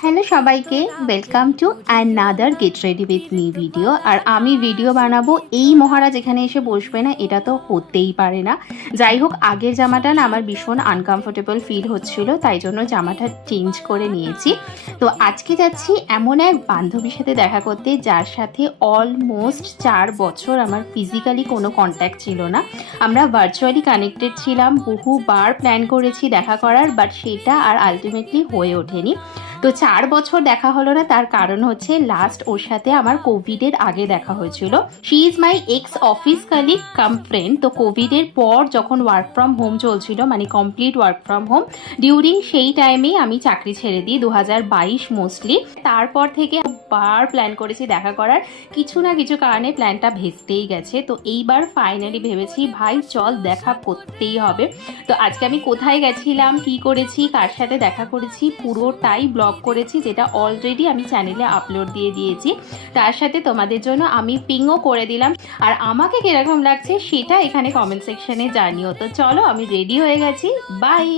Hello সবাইকে, welcome to another get ready with me video. আর আমি ভিডিও বানাবো এই মহারাজ এখানে এসে বসবে না, এটা তো হতেই পারে না। যাই হোক, আগের জামাটা না আমার ভীষণ আনকমফোর্টেবল ফিল হচ্ছিল, তাই জন্য জামাটা চেঞ্জ করে নিয়েছি। তো আজকে যাচ্ছি এমন এক বান্ধবীর সাথে দেখা করতে, যার সাথে অলমোস্ট 4 বছর আমার ফিজিক্যালি কোনো কন্ট্যাক্ট ছিল না। আমরা ভার্চুয়ালি কানেক্টেড ছিলাম, বহুবার প্ল্যান করেছি দেখা করার, বাট সেটা আর আলটিমেটলি হয়ে ওঠেনি। তো 4 বছর দেখা হলো না, তার কারণ হচ্ছে লাস্ট ওর সাথে আমার কোভিডের আগে দেখা হয়েছিল। She is my x office colleague come friend. তো কোভিডের পর যখন ওয়ার্ক ফ্রম হোম চলছিল, মানে complete work from home, during সেই টাইমেই আমি চাকরি ছেড়ে দিই 2022 মোস্টলি। তারপর থেকে বার প্ল্যান করেছি দেখা করার, কিছু না কিছু কারণে প্ল্যানটা ভেস্তেই গেছে। তো এইবার ফাইনালি ভেবেছি ভাই চল দেখা করতেই হবে। তো আজকে আমি কোথায় গেছিলাম, কি করেছি, কার সাথে দেখা করেছি, পুরোটাই ব্লগ করেছি, যেটা অলরেডি আমি চ্যানেলে আপলোড দিয়ে দিয়েছি। তার সাথে তোমাদের জন্য আমি পিংও করে দিলাম। আর আমাকে কিরকম লাগছে সেটা এখানে কমেন্ট সেকশনে জানিও। তো চলো, আমি রেডি হয়ে গেছি, বাই।